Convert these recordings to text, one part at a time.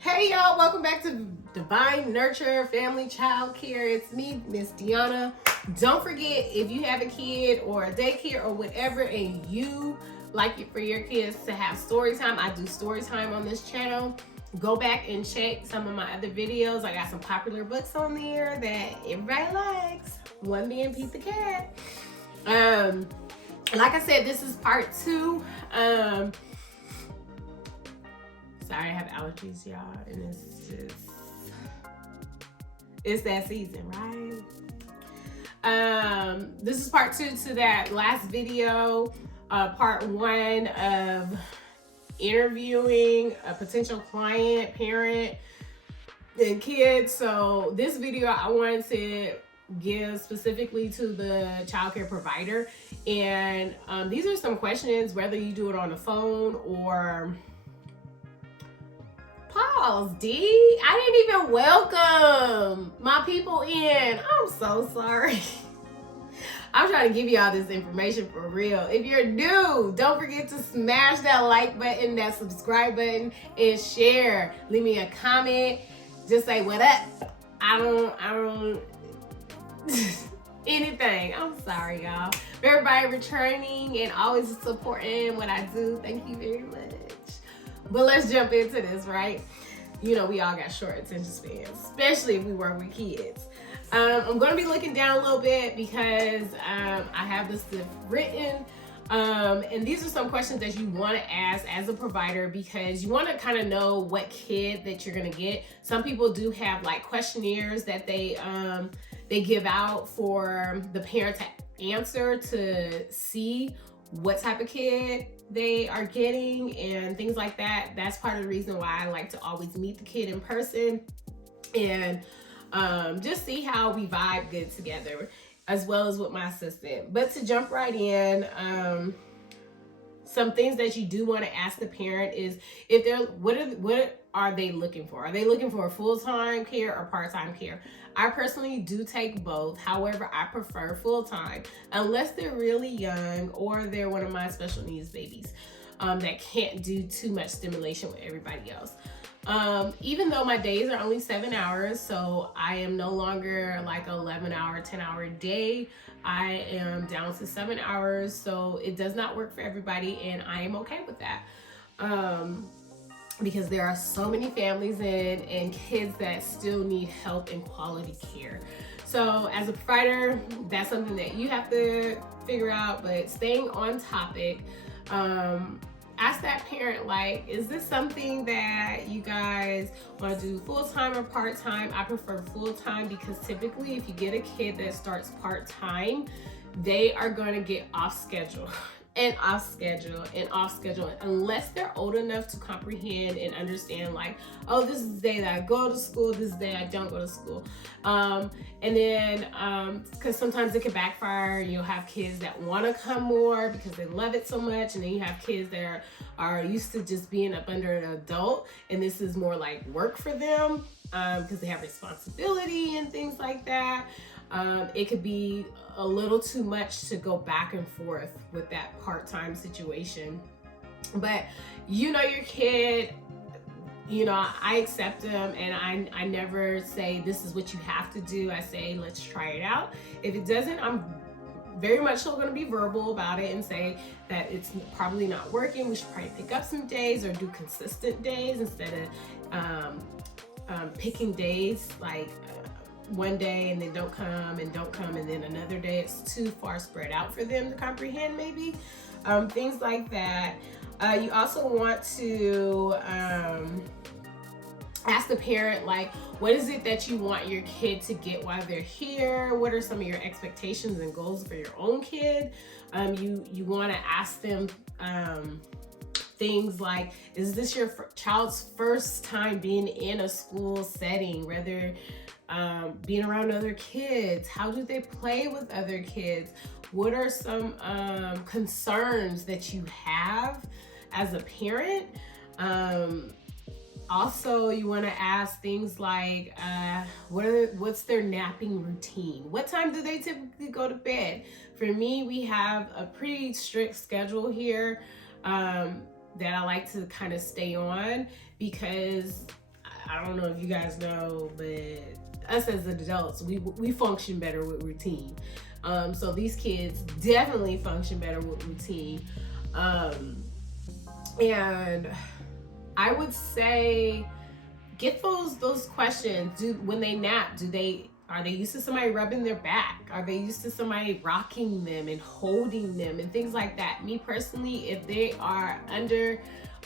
Hey y'all, welcome back to Divine Nurture Family Child Care. It's me, Miss Deanna. Don't forget, if you have a kid or a daycare or whatever and you like it for your kids to have story time, I do story time on this channel. Go back and check some of my other videos. I got some popular books on there that everybody likes. One being Pete the Cat. Like I said, this is part 2. Sorry, I have allergies, y'all, and it's that season, right? This is part 2 to that last video, part 1 of interviewing a potential client, parent, and kids. So this video I wanted to give specifically to the childcare provider, and these are some questions, whether you do it on the phone or pause, D. I didn't even welcome my people in. I'm so sorry. I'm trying to give you all this information for real. If you're new, don't forget to smash that like button, that subscribe button, and share. Leave me a comment. Just say what up. I don't anything. I'm sorry, y'all. For everybody returning and always supporting what I do, thank you very much. But let's jump into this, right? You know, we all got short attention spans, especially if we work with kids. I'm going to be looking down a little bit because I have this stuff written. And these are some questions that you want to ask as a provider, because you want to kind of know what kid that you're going to get. Some people do have like questionnaires that they give out for the parent to answer to see what type of kid they are getting and things like that. That's part of the reason why I like to always meet the kid in person and just see how we vibe good together, as well as with my assistant. But to jump right in, some things that you do want to ask the parent is if they're what are they looking for? Are they looking for a full-time care or part-time care? I personally do take both. However, I prefer full-time unless they're really young or they're one of my special needs babies that can't do too much stimulation with everybody else. Even though my days are only 7 hours, so I am no longer like an 11-hour, 10-hour day. I am down to 7 hours, so it does not work for everybody, and I am okay with that. Because there are so many families and kids that still need help and quality care. So as a provider, that's something that you have to figure out. But staying on topic, ask that parent, like, is this something that you guys want to do full-time or part-time? I prefer full-time because typically if you get a kid that starts part-time, they are going to get off schedule and off schedule and off schedule unless they're old enough to comprehend and understand, like, oh, this is the day that I go to school, this is the day I don't go to school. And then because sometimes it can backfire. You'll have kids that want to come more because they love it so much, and then you have kids that are used to just being up under an adult, and this is more like work for them because they have responsibility and things like that. It could be a little too much to go back and forth with that part-time situation. But you know your kid, you know, I accept them, and I never say this is what you have to do. I say, let's try it out. If it doesn't, I'm very much still going to be verbal about it and say that it's probably not working. We should probably pick up some days or do consistent days instead of picking days like one day and then don't come and then another day. It's too far spread out for them to comprehend, maybe. Things like that. You also want to ask the parent, like, what is it that you want your kid to get while they're here? What are some of your expectations and goals for your own kid? You want to ask them things like, is this your child's first time being in a school setting, whether being around other kids? How do they play with other kids? What are some concerns that you have as a parent? Also, you want to ask things like, what's their napping routine? What time do they typically go to bed? For me, we have a pretty strict schedule here that I like to kind of stay on, because I don't know if you guys know, but us as adults, we function better with routine. So these kids definitely function better with routine. And I would say get those questions. When they nap, are they used to somebody rubbing their back? Are they used to somebody rocking them and holding them and things like that? Me personally, if they are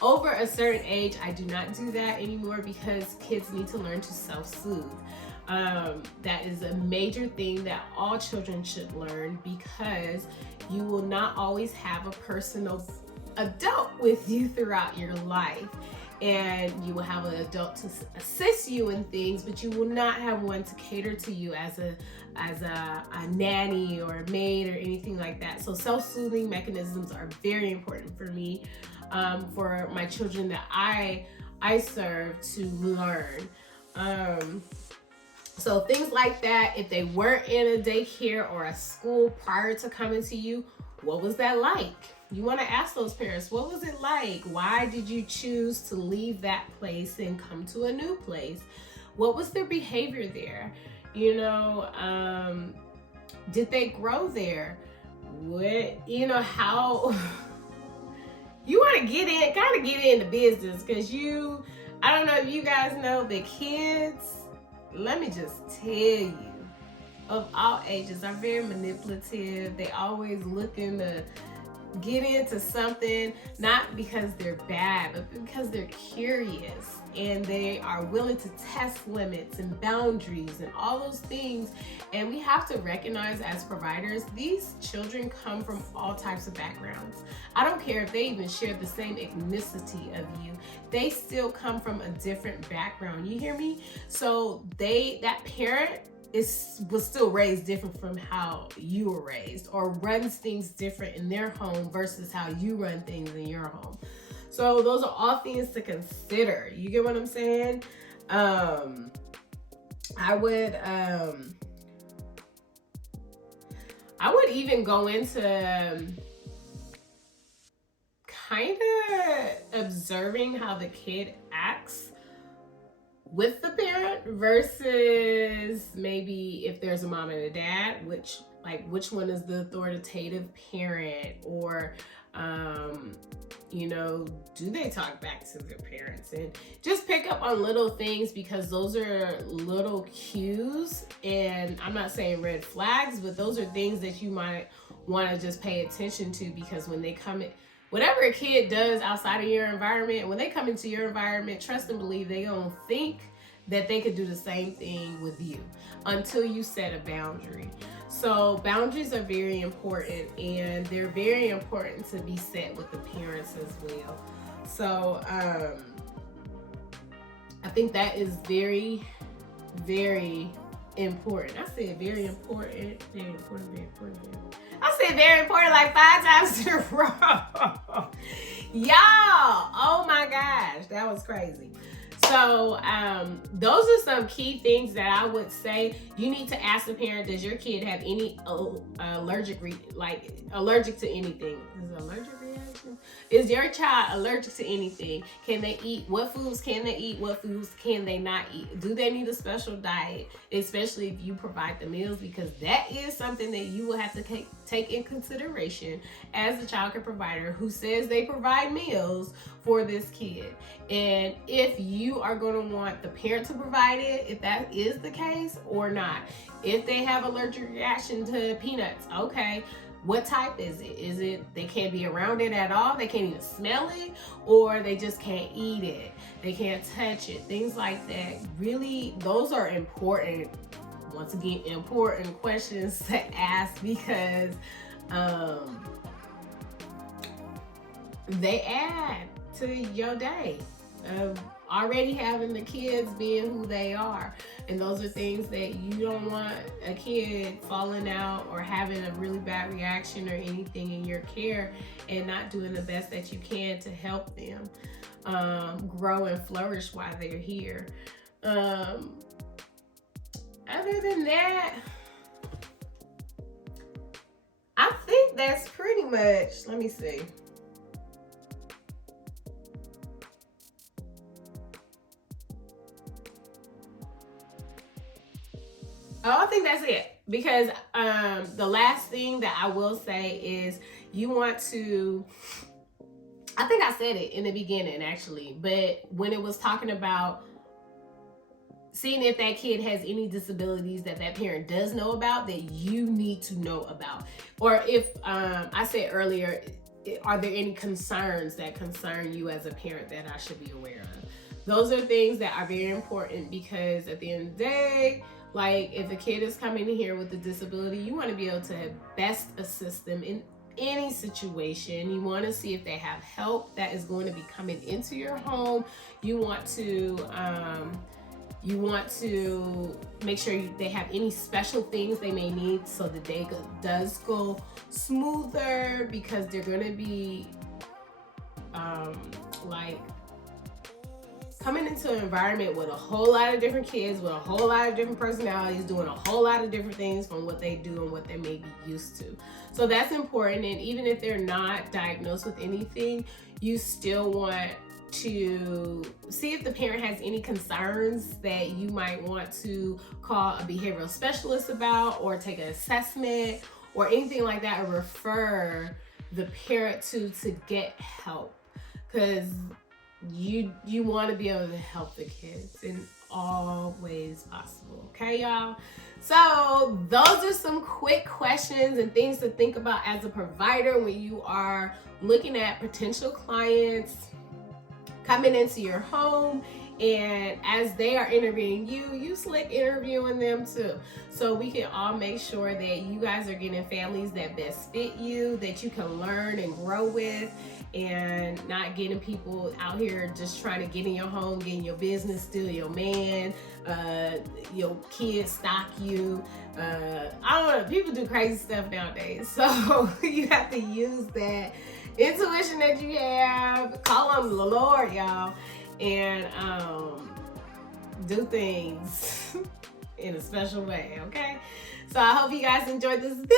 over a certain age, I do not do that anymore because kids need to learn to self-soothe. That is a major thing that all children should learn, because you will not always have a personal adult with you throughout your life. And you will have an adult to assist you in things, but you will not have one to cater to you as a nanny or a maid or anything like that. So self-soothing mechanisms are very important for me, for my children that I serve to learn. So things like that. If they weren't in a daycare or a school prior to coming to you, what was that like? You want to ask those parents, what was it like? Why did you choose to leave that place and come to a new place? What was their behavior there? You know, did they grow there? How you want to kind of get into business, because I don't know if you guys know, but kids, let me just tell you, of all ages, are very manipulative. They always looking to get into something, not because they're bad, but because they're curious, and they are willing to test limits and boundaries and all those things. And we have to recognize, as providers, these children come from all types of backgrounds. I don't care if they even share the same ethnicity of you, they still come from a different background. You hear me? So that parent was still raised different from how you were raised, or runs things different in their home versus how you run things in your home. So those are all things to consider. You get what I'm saying? I would even go into kind of observing how the kid acts with the parent versus maybe if there's a mom and a dad, which one is the authoritative parent, or do they talk back to their parents? And just pick up on little things, because those are little cues, and I'm not saying red flags, but those are things that you might want to just pay attention to, because when they come in, whatever a kid does outside of your environment, when they come into your environment, trust and believe they gonna think that they could do the same thing with you until you set a boundary. So boundaries are very important, and they're very important to be set with the parents as well. So I think that is very, very important. I said very important, very important, very important, very important. I said very important like 5 times in a row. Y'all, oh my gosh, that was crazy. So those are some key things that I would say. You need to ask the parent, does your kid have any allergic to anything? Is it allergic reaction? Is your child allergic to anything? Can they eat? What foods can they eat? What foods can they not eat? Do they need a special diet? Especially if you provide the meals, because that is something that you will have to take in consideration as a child care provider who says they provide meals for this kid. And if you are going to want the parent to provide it, if that is the case or not. If they have allergic reaction to peanuts, okay, what type is it? Is it they can't be around it at all, they can't even smell it, or they just can't eat it, they can't touch it, things like that? Really, those are important, once again, important questions to ask, because they add to your day of already having the kids being who they are. And those are things that you don't want a kid falling out or having a really bad reaction or anything in your care, and not doing the best that you can to help them grow and flourish while they're here. Other than that, I think that's pretty much, let me see. Oh, I think that's it. Because the last thing that I will say is you want to, I think I said it in the beginning actually, but when it was talking about seeing if that kid has any disabilities that that parent does know about that you need to know about. Or if I said earlier, are there any concerns that concern you as a parent that I should be aware of? Those are things that are very important, because at the end of the day, like if a kid is coming in here with a disability, you want to be able to best assist them in any situation. You want to see if they have help that is going to be coming into your home. You want to make sure they have any special things they may need so the day does go smoother, because they're going to be like coming into an environment with a whole lot of different kids with a whole lot of different personalities doing a whole lot of different things from what they do and what they may be used to. So that's important. And even if they're not diagnosed with anything, you still want to see if the parent has any concerns that you might want to call a behavioral specialist about, or take an assessment or anything like that, or refer the parent to get help, because you want to be able to help the kids in all ways possible. Okay, y'all? So those are some quick questions and things to think about as a provider when you are looking at potential clients coming into your home, and as they are interviewing you slick interviewing them too, so we can all make sure that you guys are getting families that best fit you, that you can learn and grow with, and not getting people out here just trying to get in your home, getting your business, steal your man, your kids stalk you. I don't know, people do crazy stuff nowadays, so you have to use that intuition that you have, call on the Lord, y'all, and do things in a special way. Okay, so I hope you guys enjoyed this video.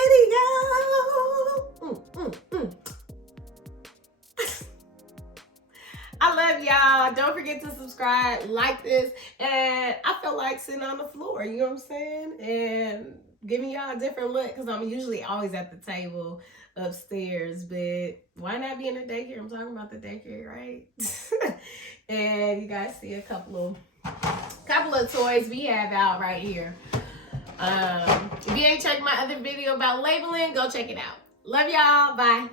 I love y'all. Don't forget to subscribe, like this, and I feel like sitting on the floor, you know what I'm saying, and giving y'all a different look, because I'm usually always at the table upstairs, but why not be in the daycare? I'm talking about the daycare, right? And you guys see a couple of toys we have out right here. If you ain't checked my other video about labeling, go check it out. Love y'all. Bye.